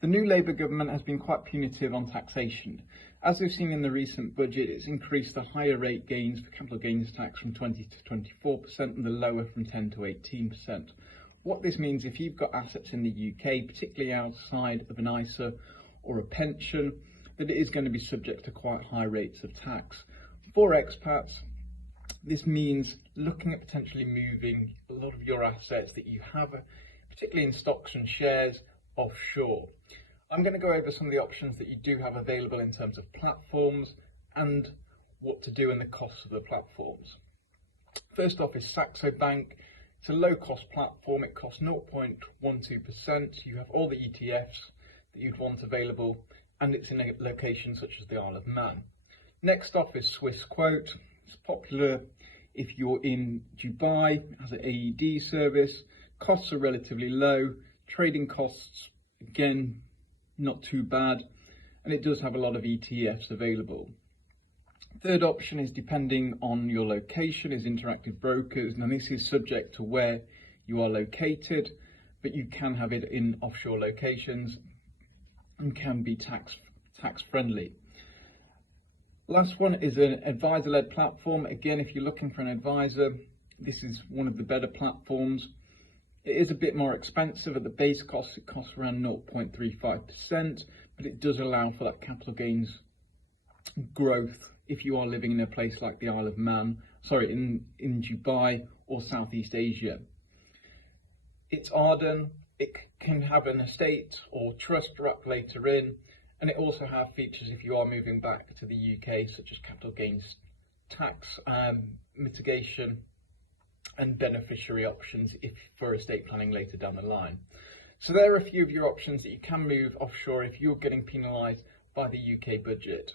The new Labour government has been quite punitive on taxation. As we've seen in the recent budget, it's increased the higher rate gains for capital gains tax from 20 to 24% and the lower from 10 to 18%. What this means, if you've got assets in the UK, particularly outside of an ISA or a pension, that it is going to be subject to quite high rates of tax. For expats, this means looking at potentially moving a lot of your assets that you have, particularly in stocks and shares, offshore. I'm going to go over some of the options that you do have available in terms of platforms and what to do and the costs of the platforms. First off is Saxo Bank. It's a low-cost platform. It costs 0.12%. You have all the ETFs that you'd want available, and it's in a location such as the Isle of Man. Next off is Swiss Quote. It's popular if you're in Dubai. It has an AED service. Costs are relatively low. Trading costs, again, not too bad, and it does have a lot of ETFs available. Third option is, depending on your location, is Interactive Brokers. Now this is subject to where you are located, but you can have it in offshore locations and can be tax friendly. Last one is an advisor-led platform. Again, if you're looking for an advisor, this is one of the better platforms. It is a bit more expensive at the base cost. It costs around 0.35%, but it does allow for that capital gains growth if you are living in a place like the Isle of Man, in Dubai or Southeast Asia. It's Arden. It can have an estate or trust wrapped later in, and it also has features if you are moving back to the UK, such as capital gains tax mitigation and beneficiary options for estate planning later down the line. So there are a few of your options that you can move offshore if you're getting penalised by the UK budget.